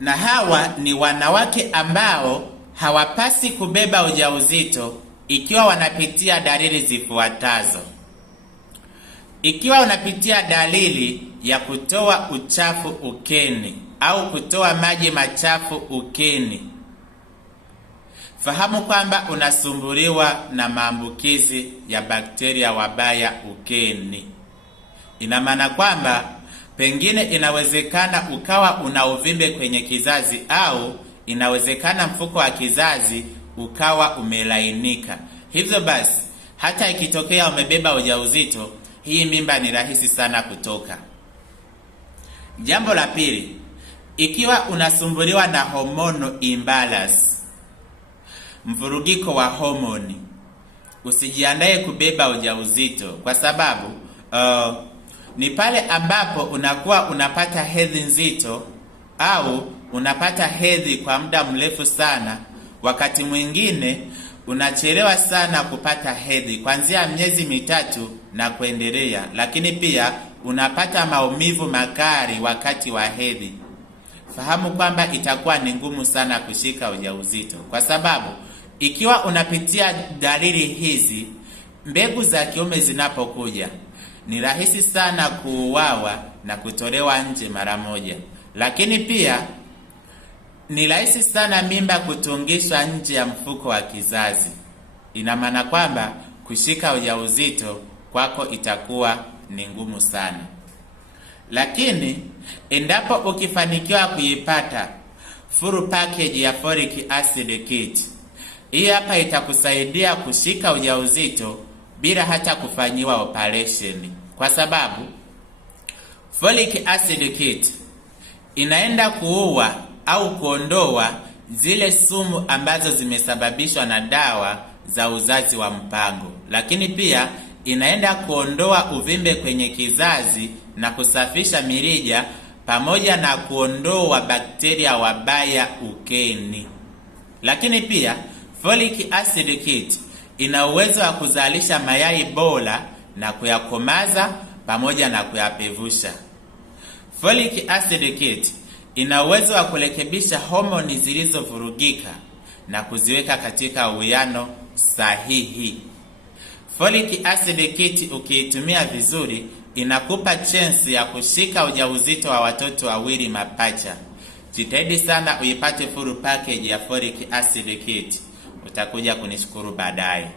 na hawa ni wanawake ambao hawapasi kubeba ujauzito ikiwa wanapitia dalili zifuatazo. Ikiwa unapitia dalili ya kutoa uchafu ukeni au kutoa maji machafu ukeni, fahamu kwamba unasumbuliwa na maambukizi ya bakteria wabaya ukeni. Ina maana kwamba pengine inawezekana ukawa una uvimbe kwenye kizazi, au inawezekana mfuko wa kizazi ukawa umelainika. Hivyo basi, hata ikitokea umebeba ujauzito, hii mimba ni rahisi sana kutoka. Jambo la pili, ikiwa unasumbuliwa na hormonal imbalance, mvurugiko wa homoni, usijiandae kubeba ujauzito, kwa sababu ni pale ambapo unakuwa unapata hedhi nzito au unapata hedhi kwa muda mrefu sana. Wakati mwingine unachelewa sana kupata hedhi kuanzia miezi 3 na kuendelea, lakini pia unapata maumivu makali wakati wa hedhi. Fahamu kwamba itakuwa ni ngumu sana kushika ujauzito, kwa sababu ikiwa unapitia dalili hizi, mbegu za kiume zinapokuja ni rahisi sana kuuawa na kutolewa nje mara moja. Lakini pia ni rahisi sana mimba kutungishwa nje ya mfuko wa kizazi. Ina maana kwamba kushika ujauzito kwako itakuwa ni ngumu sana. Lakini endapo ukifanikiwa kuipata full package ya folic acid kit, hii hapa itakusaidia kushika ujauzito bila hata kufanyiwa operation, kwa sababu folic acid kit inaenda kuua au kuondoa zile sumu ambazo zimesababishwa na dawa za uzazi wa mpango. Lakini pia inaenda kuondoa uvimbe kwenye kizazi na kusafisha mirija, pamoja na kuondoa bakteria wabaya ukeni. Lakini pia folic acid kit ina uwezo wa kuzalisha mayai bora na kuyakomaza pamoja na kuyapevusha. Folic acid kit ina uwezo wa kurekebisha homoni zilizovurugika na kuziweka katika uwiano sahihi. Folic acid kit ukiitumia vizuri, inakupa chance ya kushika ujauzito wa watoto wawili mapacha. Jitahidi sana uipate full package ya folic acid kit. Utakuja kunishukuru baadaye.